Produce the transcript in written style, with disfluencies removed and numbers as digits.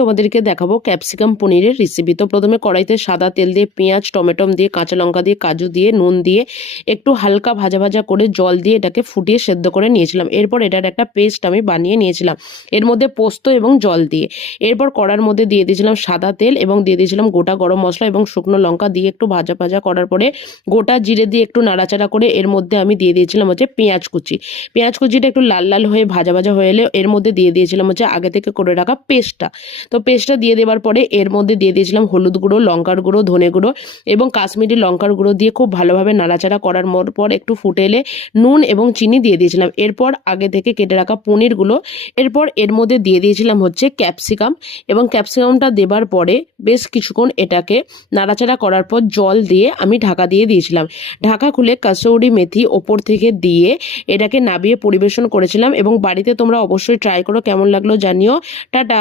তোমাদেরকে দেখাবো ক্যাপসিকাম পনিরের রেসিপি। তো প্রথমে কড়াইতে সাদা তেল দিয়ে পেঁয়াজ টমেটো দিয়ে কাঁচা লঙ্কা দিয়ে কাজু দিয়ে নুন দিয়ে একটু হালকা ভাজা ভাজা করে জল দিয়ে এটাকে ফুটিয়ে সেদ্ধ করে নিয়েছিলাম। এরপর এটার একটা পেস্ট আমি বানিয়ে নিয়েছিলাম এর মধ্যে পোস্ত এবং জল দিয়ে। এরপর কড়ার মধ্যে দিয়ে দিয়েছিলাম সাদা তেল এবং দিয়ে দিয়েছিলাম গোটা গরম মশলা এবং শুকনো লঙ্কা দিয়ে একটু ভাজা ভাজা করার পরে গোটা জিরে দিয়ে একটু নাড়াচাড়া করে এর মধ্যে আমি দিয়ে দিয়েছিলাম পেঁয়াজ কুচি। পেঁয়াজ কুচিটা একটু লাল লাল হয়ে ভাজা ভাজা হয়ে এলে এর মধ্যে দিয়ে দিয়েছিলাম আগে থেকে করে রাখা পেস্টটা। তো পেস্টটা দিয়ে দেওয়ার পরে এর মধ্যে দিয়ে দিয়েছিলাম হলুদ গুঁড়ো, লঙ্কার গুঁড়ো, ধনে গুঁড়ো এবং কাশ্মীরি লঙ্কার গুঁড়ো দিয়ে খুব ভালোভাবে নাড়াচাড়া করার পর একটু ফুটে এলে নুন এবং চিনি দিয়ে দিয়েছিলাম। এরপর আগে থেকে কেটে রাখা পনিরগুলো এরপর এর মধ্যে দিয়ে দিয়েছিলাম ক্যাপসিকাম এবং ক্যাপসিকামটা দেবার পরে বেশ কিছুক্ষণ এটাকে নাড়াচাড়া করার পর জল দিয়ে আমি ঢাকা দিয়ে দিয়েছিলাম। ঢাকা খুলে কাসৌরি মেথি ওপর থেকে দিয়ে এটাকে নাবিয়ে পরিবেশন করেছিলাম এবং বাড়িতে তোমরা অবশ্যই ট্রাই করো, কেমন লাগলো জানিও। টাটা।